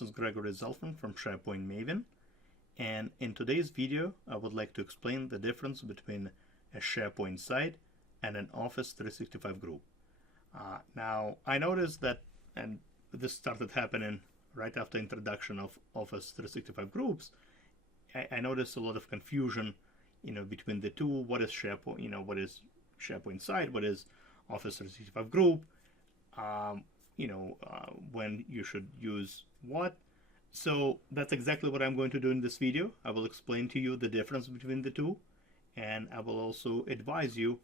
this is Gregory Zelfman from SharePoint Maven, and in today's video I would like to explain the difference between a SharePoint site and an Office 365 group. Now I noticed that, and this started happening right after introduction of Office 365 groups, I noticed a lot of confusion, between the two. What is SharePoint? What is SharePoint site? What is Office 365 group? When you should use what. So that's exactly what I'm going to do in this video. I will explain to you the difference between the two, and I will also advise you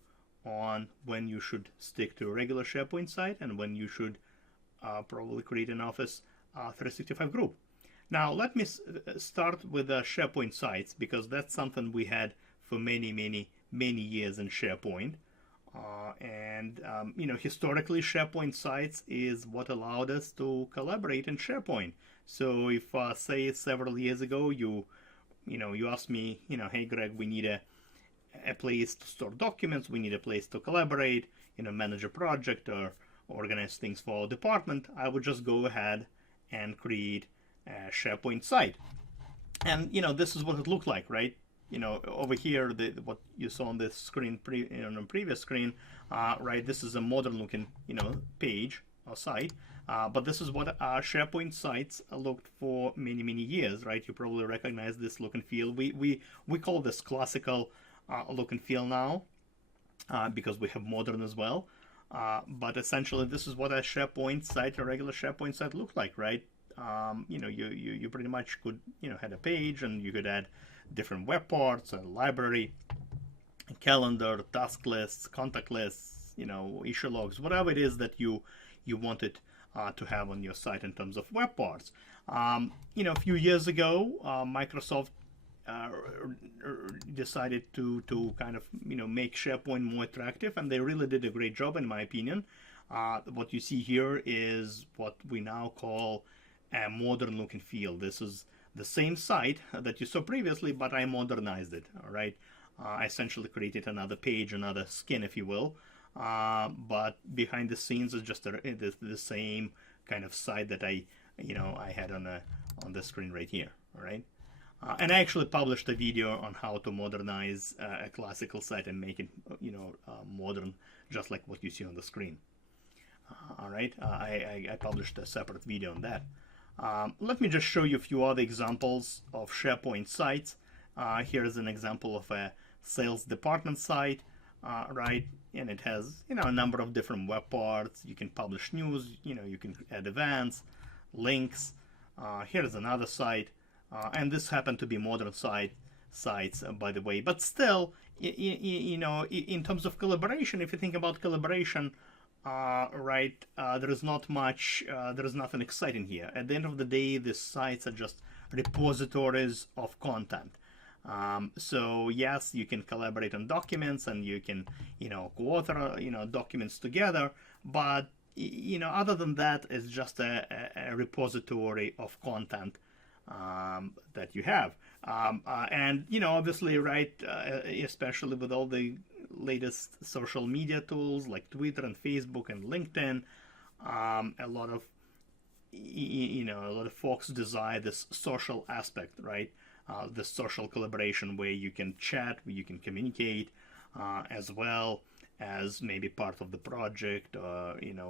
on when you should stick to a regular SharePoint site and when you should probably create an Office 365 group. Now let me start with SharePoint sites, because that's something we had for many years in SharePoint. Historically, SharePoint sites is what allowed us to collaborate in SharePoint. So if, say, several years ago, you asked me, hey, Greg, we need a place to store documents, we need a place to collaborate, manage a project or organize things for our department, I would just go ahead and create a SharePoint site. And, this is what it looked like, right? Over here, what you saw on the screen, on the previous screen, right? This is a modern-looking, page or site. But this is what SharePoint sites looked for many years, right? You probably recognize this look and feel. We call this classical look and feel now, because we have modern as well. But essentially, this is what a SharePoint site, a regular SharePoint site, looked like, right? You pretty much could, had a page, and you could add different web parts, a library, a calendar, task lists, contact lists, issue logs, whatever it is that you wanted to have on your site in terms of web parts. A few years ago, Microsoft decided to kind of make SharePoint more attractive, and they really did a great job, in my opinion. What you see here is what we now call a modern look and feel. This is the same site that you saw previously, but I modernized it. All right, I essentially created another page, another skin, if you will. But behind the scenes is just the same kind of site that I had on the screen right here. All right, and I actually published a video on how to modernize a classical site and make it modern, just like what you see on the screen. All right, I published a separate video on that. Let me just show you a few other examples of SharePoint sites. Here is an example of a sales department site, right? And it has, a number of different web parts. You can publish news, you can add events, links. Here's another site, and this happened to be modern sites, by the way. But still, in terms of collaboration, if you think about collaboration, right, there is not much, there is nothing exciting here. At the end of the day, these sites are just repositories of content. So yes, you can collaborate on documents, and you can, co-author, documents together. But, other than that, it's just a repository of content that you have. And, obviously, right, especially with all the latest social media tools like Twitter and Facebook and LinkedIn, a lot of folks desire this social aspect, right? The social collaboration where you can chat, where you can communicate, as well as maybe part of the project,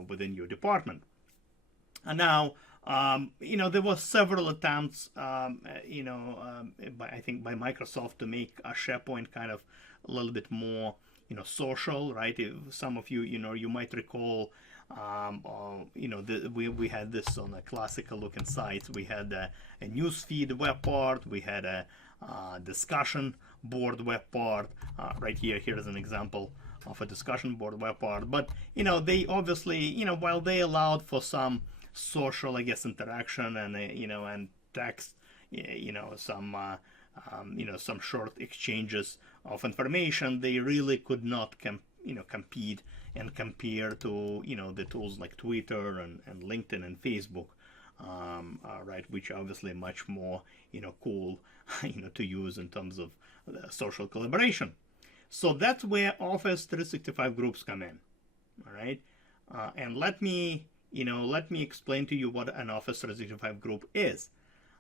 within your department. And now, there were several attempts, I think by Microsoft to make a SharePoint kind of a little bit more, social, right? Some of you, you might recall, we had this on a classical looking sites. We had a newsfeed web part. We had a discussion board web part. Right here, here's an example of a discussion board web part. But, they obviously, while they allowed for some social, I guess, interaction and, and text, some short exchanges of information, they really could not compete and compare to the tools like Twitter and LinkedIn and Facebook, right, which are obviously much more cool to use in terms of social collaboration. So that's where Office 365 groups come in. All right, and let me let me explain to you what an Office 365 group is.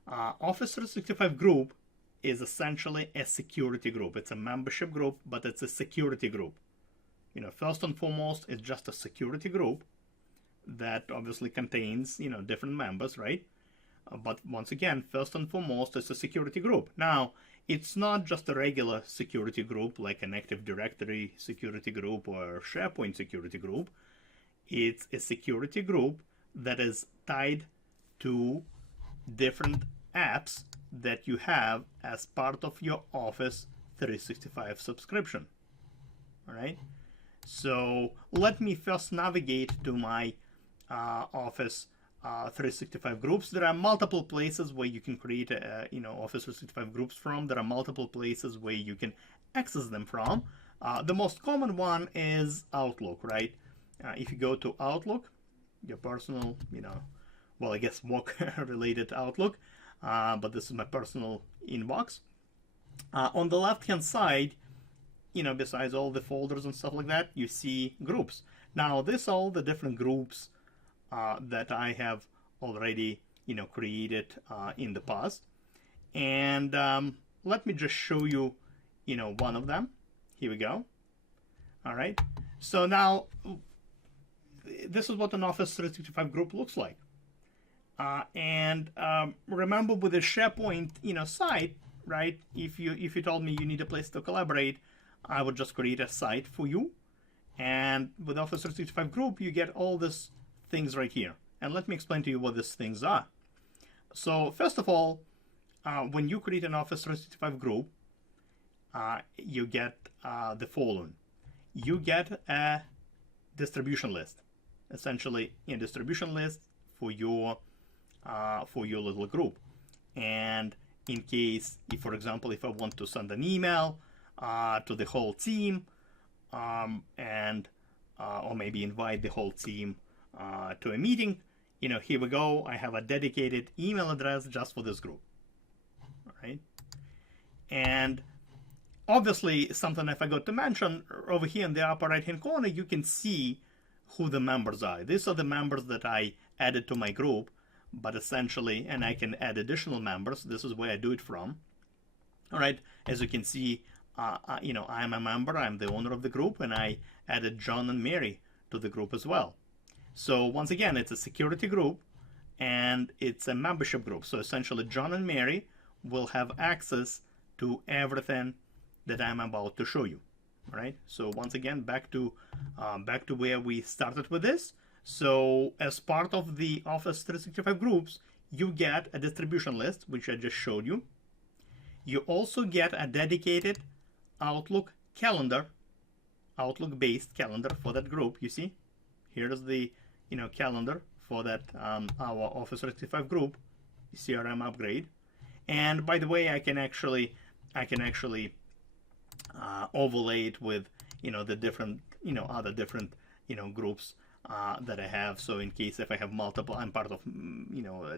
Office 365 group is essentially a security group. It's a membership group, but it's a security group. First and foremost, it's just a security group that obviously contains, different members, right? But once again, first and foremost, it's a security group. Now, it's not just a regular security group like an Active Directory security group or SharePoint security group. It's a security group that is tied to different apps that you have as part of your Office 365 subscription. All right. So let me first navigate to my Office 365 groups. There are multiple places where you can create Office 365 groups from. There are multiple places where you can access them from. The most common one is Outlook, right? If you go to Outlook, your personal, well, I guess work related Outlook, but this is my personal inbox. On the left hand side, besides all the folders and stuff like that, you see groups. Now, this all the different groups that I have already, created in the past. And let me just show you, one of them. Here we go. All right. So now, this is what an Office 365 group looks like. And remember, with the SharePoint, site, right? If you told me you need a place to collaborate, I would just create a site for you. And with Office 365 group, you get all these things right here. And let me explain to you what these things are. So first of all, when you create an Office 365 group, you get the following. You get a distribution list, essentially a distribution list for your little group. And in case, for example, if I want to send an email to the whole team, or maybe invite the whole team to a meeting, here we go. I have a dedicated email address just for this group. All right. And obviously, something I forgot to mention, over here in the upper right hand corner, you can see who the members are. These are the members that I added to my group, but essentially, and I can add additional members. This is where I do it from. All right. As you can see, I'm a member. I'm the owner of the group, and I added John and Mary to the group as well. So once again, it's a security group and it's a membership group. So essentially, John and Mary will have access to everything that I'm about to show you. All right. So once again, back to where we started with this. So as part of the Office 365 groups, you get a distribution list, which I just showed you. You also get a dedicated Outlook calendar, Outlook-based calendar for that group. You see, here's the calendar for that our Office 365 group, CRM upgrade. And by the way, I can actually overlay it with the different other different groups that I have. So in case if I have multiple, I'm part of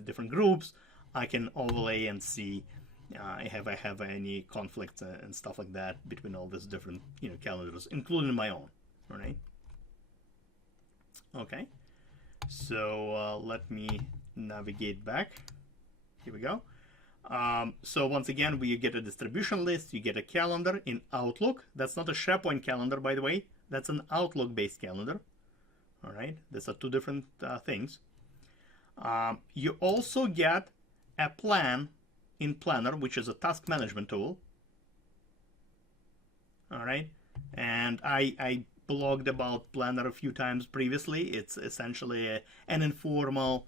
different groups, I can overlay and see if I have any conflicts and stuff like that between all these different calendars, including my own. All right. Okay. So let me navigate back. Here we go. So once again, you get a distribution list, you get a calendar in Outlook. That's not a SharePoint calendar, by the way. That's an Outlook-based calendar. All right, these are two different things. You also get a plan in Planner, which is a task management tool. All right, and I blogged about Planner a few times previously. It's essentially an informal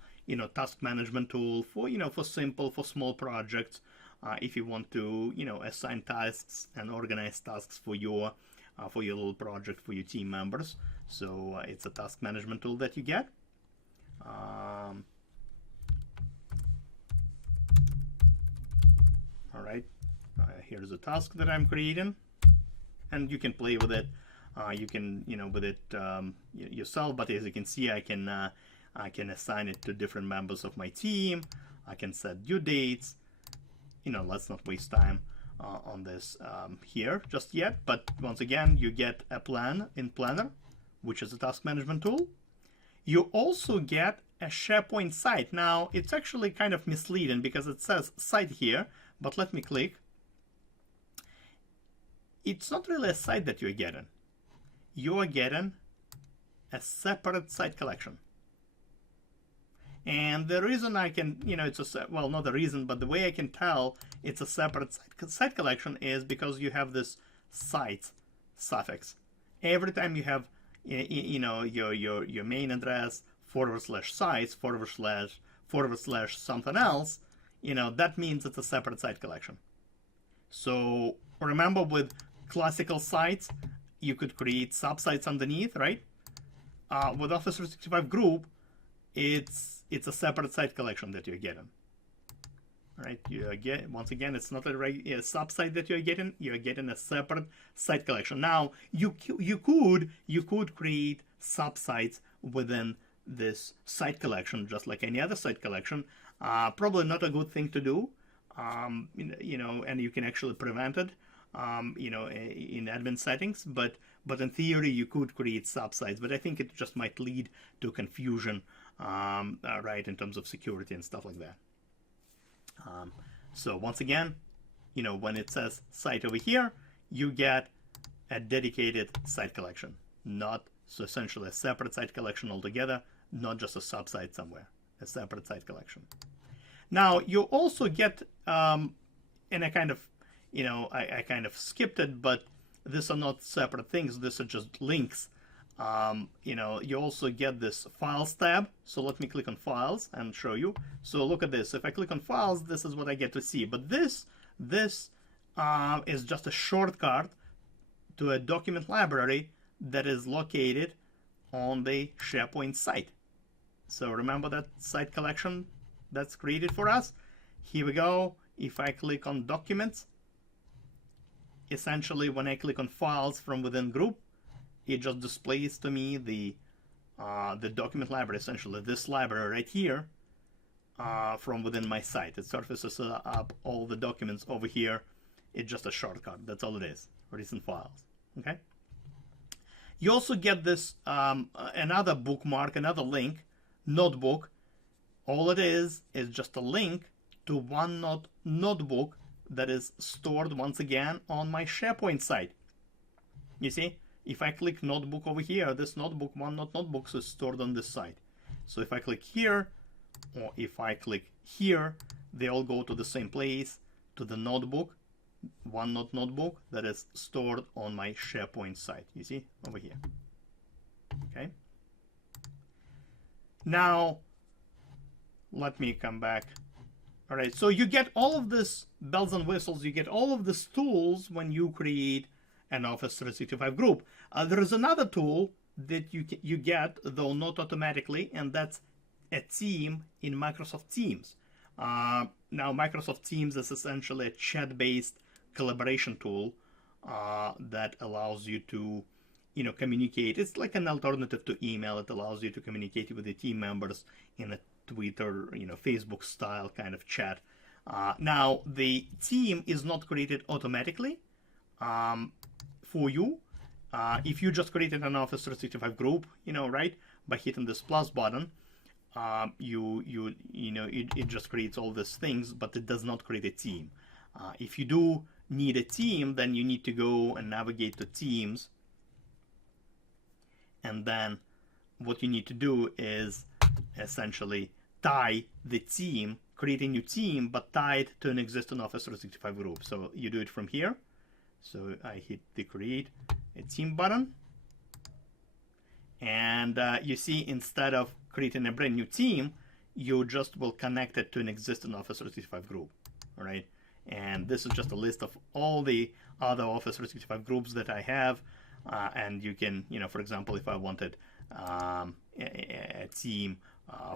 task management tool for for small projects. If you want to assign tasks and organize tasks for your little project for your team members. So it's a task management tool that you get. All right, here's a task that I'm creating, and you can play with it. You can with it yourself, but as you can see, I can assign it to different members of my team. I can set due dates. Let's not waste time on this here just yet. But once again, you get a plan in Planner, which is a task management tool. You also get a SharePoint site. Now, it's actually kind of misleading because it says site here, but let me click. It's not really a site that you're getting. You are getting a separate site collection. And the reason I can, it's a, well, not the reason, but the way I can tell it's a separate site collection is because you have this sites suffix. Every time you have, your main address /sites / something else, that means it's a separate site collection. So remember, with classical sites, you could create subsites underneath, right? With Office 365 Group, it's a separate site collection that you're getting. All right, once again, it's not a subsite that you're getting a separate site collection. Now, you could create subsites within this site collection, just like any other site collection. Probably not a good thing to do, and you can actually prevent it, in admin settings. But in theory, you could create subsites. But I think it just might lead to confusion, right, in terms of security and stuff like that. So once again, when it says site over here, you get a dedicated site collection, so essentially a separate site collection altogether, not just a subsite somewhere, a separate site collection. Now you also get, and I kind of, I kind of skipped it, but these are not separate things. These are just links. You also get this Files tab. So let me click on Files and show you. So look at this. If I click on Files, this is what I get to see. But this is just a shortcut to a document library that is located on the SharePoint site. So remember that site collection that's created for us? Here we go. If I click on Documents, essentially when I click on Files from within Group, it just displays to me the document library, essentially this library right here, from within my site. It surfaces up all the documents over here. It's just a shortcut. That's all it is. Recent files. Okay. You also get this another bookmark, another link, notebook. All it is just a link to OneNote notebook that is stored once again on my SharePoint site. You see? If I click notebook over here, this notebook, OneNote notebooks, is stored on this site. So if I click here, or if I click here, they all go to the same place, to the notebook, OneNote notebook that is stored on my SharePoint site. You see over here. Okay. Now, let me come back. All right. So you get all of this bells and whistles. You get all of these tools when you create an Office 365 group. There is another tool that you get, though not automatically, and that's a theme in Microsoft Teams. Now, Microsoft Teams is essentially a chat-based collaboration tool that allows you to, communicate. It's like an alternative to email. It allows you to communicate with the team members in a Twitter, Facebook style kind of chat. Now, the theme is not created automatically for you. If you just created an Office 365 group, right, by hitting this plus button, it just creates all these things, but it does not create a team. If you do need a team, then you need to go and navigate to Teams, and then what you need to do is essentially tie the team, create a new team, but tie it to an existing Office 365 group. So you do it from here. So I hit the Create a Team button, and you see, instead of creating a brand new team, you just will connect it to an existing Office 365 group. All right, and this is just a list of all the other Office 365 groups that I have, and you can, for example, if I wanted a team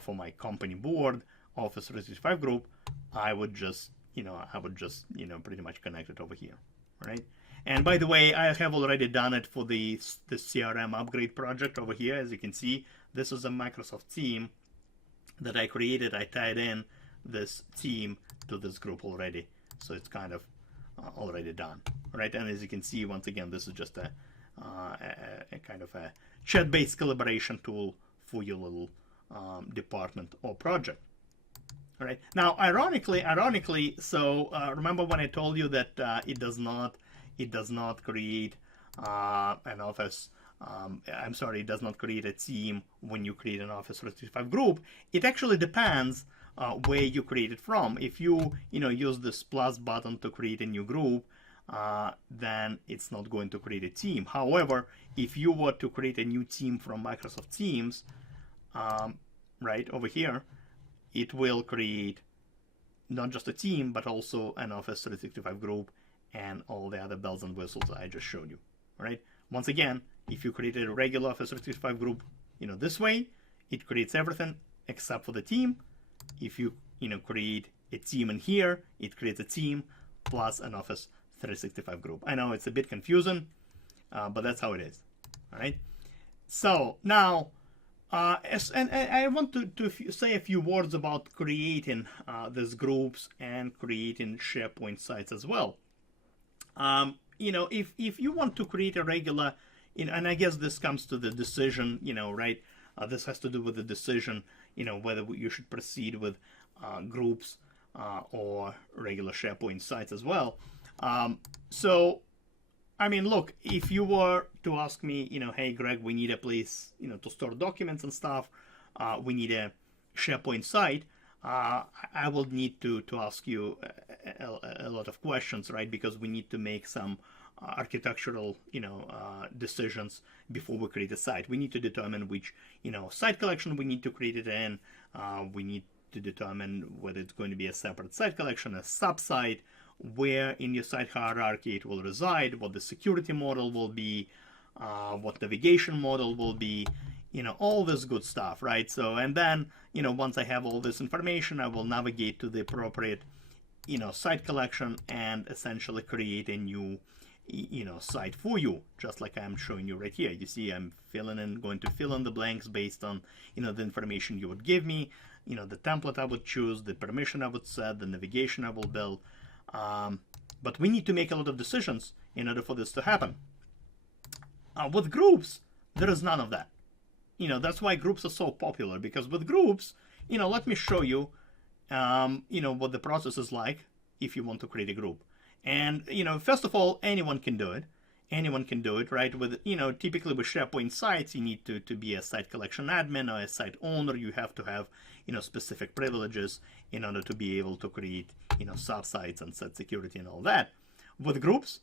for my company board Office 365 group, I would just pretty much connect it over here. Right. And by the way, I have already done it for the CRM upgrade project over here. As you can see, this is a Microsoft team that I created. I tied in this team to this group already. So it's kind of already done. Right. And as you can see, once again, this is just a kind of a chat-based collaboration tool for your little department or project. All right. Now, ironically, so remember when I told you that it does not create an office. I'm sorry, it does not create a team when you create an Office 365 group. It actually depends where you create it from. If you use this plus button to create a new group, then it's not going to create a team. However, if you were to create a new team from Microsoft Teams, right over here, it will create not just a team, but also an Office 365 group and all the other bells and whistles I just showed you. All right. Once again, if you created a regular Office 365 group, this way, it creates everything except for the team. If you, create a team in here, it creates a team plus an Office 365 group. I know it's a bit confusing, but that's how it is. All right. So now, and I want to say a few words about creating these groups and creating SharePoint sites as well. If you want to create a regular, and I guess this comes to the decision, right? This has to do with the decision, whether you should proceed with groups or regular SharePoint sites as well. So, I mean, look, if you were to ask me, hey, Greg, we need a place, to store documents and stuff. We need a SharePoint site. I will need to ask you a lot of questions, right? Because we need to make some architectural, decisions before we create a site. We need to determine which, site collection we need to create it in. We need to determine whether it's going to be a separate site collection, a sub-site, where in your site hierarchy it will reside, what the security model will be, what navigation model will be, all this good stuff, right? So, and then, once I have all this information, I will navigate to the appropriate, site collection and essentially create a new, site for you, just like I'm showing you right here. You see, I'm going to fill in the blanks based on, the information you would give me, the template I would choose, the permission I would set, the navigation I will build. But we need to make a lot of decisions in order for this to happen. With groups, there is none of that. That's why groups are so popular, because with groups, let me show you, what the process is like if you want to create a group. And, first of all, anyone can do it. Anyone can do it, right? With, typically with SharePoint sites, you need to be a site collection admin or a site owner. You have to have, specific privileges in order to be able to create, sub-sites and set security and all that. With groups,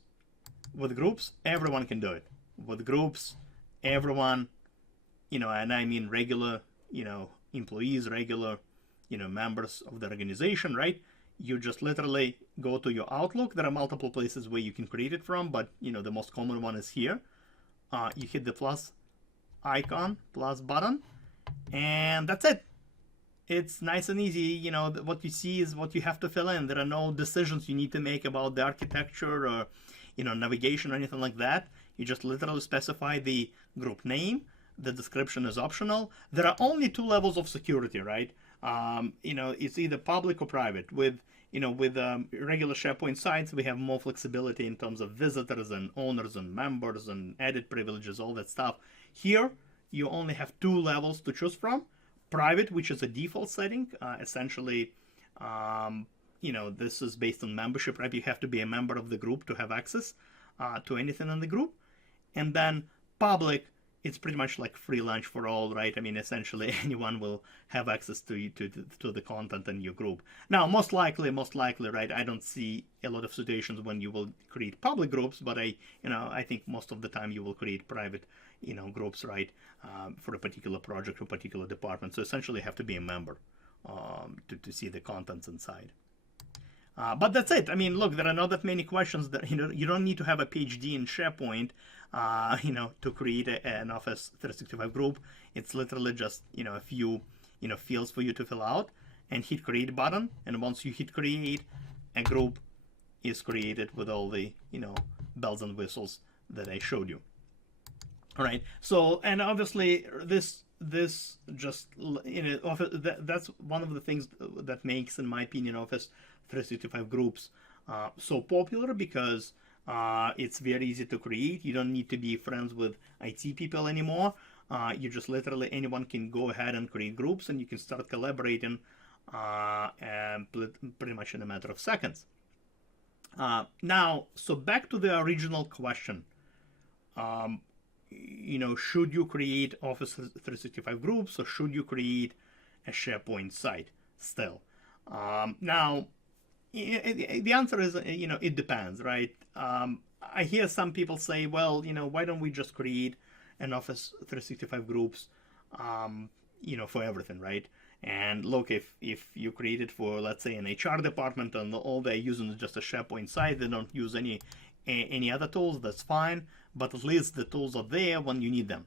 everyone can do it. With groups, everyone, and I mean regular, employees, regular, members of the organization, right? You just literally go to your Outlook. There are multiple places where you can create it from, but the most common one is here. You hit the plus icon, plus button, and that's it. It's nice and easy. What you see is what you have to fill in. There are no decisions you need to make about the architecture or, navigation or anything like that. You just literally specify the group name. The description is optional. There are only 2 levels of security, right? It's either public or private. With regular SharePoint sites, we have more flexibility in terms of visitors and owners and members and edit privileges, all that stuff. Here, you only have 2 levels to choose from. Private, which is a default setting, essentially, this is based on membership, right? You have to be a member of the group to have access to anything in the group. And then public, it's pretty much like free lunch for all, right? I mean, essentially anyone will have access to the content in your group. Now, most likely, right? I don't see a lot of situations when you will create public groups, but I think most of the time you will create private, groups, right? For a particular project or particular department. So essentially, you have to be a member to see the contents inside. But that's it. I mean, look, there are not that many questions that, you don't need to have a PhD in SharePoint, to create an Office 365 group. It's literally just, a few, fields for you to fill out and hit create button. And once you hit create, a group is created with all the, bells and whistles that I showed you. All right. So, and obviously this just, that's one of the things that makes, in my opinion, Office 365 groups so popular, because it's very easy to create. You don't need to be friends with IT people anymore. You just literally, anyone can go ahead and create groups, and you can start collaborating and pretty much in a matter of seconds. Now, so back to the original question. Should you create Office 365 groups, or should you create a SharePoint site still? Now, the answer is, it depends, right? I hear some people say, well, why don't we just create an Office 365 groups, for everything, right? And look, if you create it for, let's say, an HR department, and all they're using is just a SharePoint site, they don't use any other tools, that's fine. But at least the tools are there when you need them.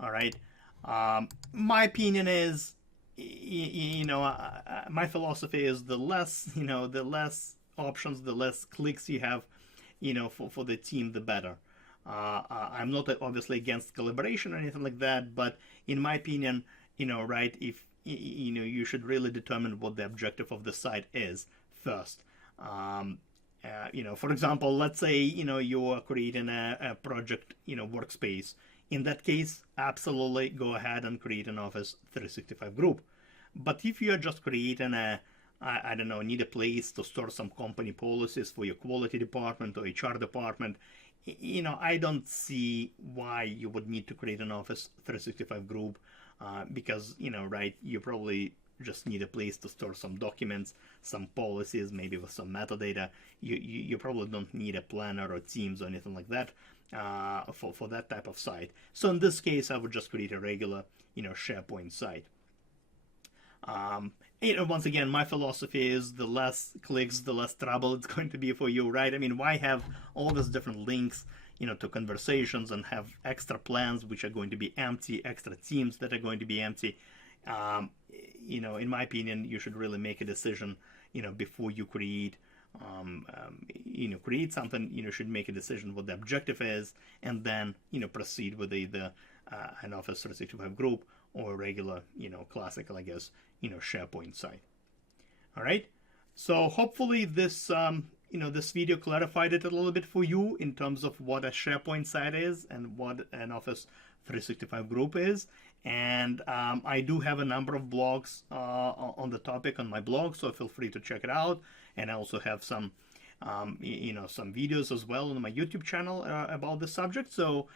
All right. My opinion is, my philosophy is the less options, the less clicks you have, for the team, the better. I'm not obviously against collaboration or anything like that, but in my opinion, right, if you should really determine what the objective of the site is first. For example, let's say, you are creating a project, workspace. In that case, absolutely go ahead and create an Office 365 group. But if you're just creating I don't know, need a place to store some company policies for your quality department or HR department, I don't see why you would need to create an Office 365 group, because, right, you probably just need a place to store some documents, some policies, maybe with some metadata. You probably don't need a planner or Teams or anything like that for that type of site. So in this case, I would just create a regular, SharePoint site. Once again, my philosophy is the less clicks, the less trouble it's going to be for you, right? I mean, why have all these different links, to conversations, and have extra plans which are going to be empty, extra teams that are going to be empty? In my opinion, you should really make a decision, before you create, create something. Should make a decision what the objective is, and then, proceed with either an Office 365 group or a regular, classical, I guess, SharePoint site. All right. So hopefully this, this video clarified it a little bit for you in terms of what a SharePoint site is and what an Office 365 group is. And I do have a number of blogs on the topic on my blog, so feel free to check it out. And I also have some, some videos as well on my YouTube channel about the subject. So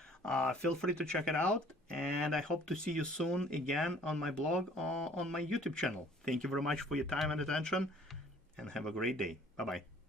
feel free to check it out. And I hope to see you soon again on my blog or on my YouTube channel. Thank you very much for your time and attention, and have a great day. Bye-bye.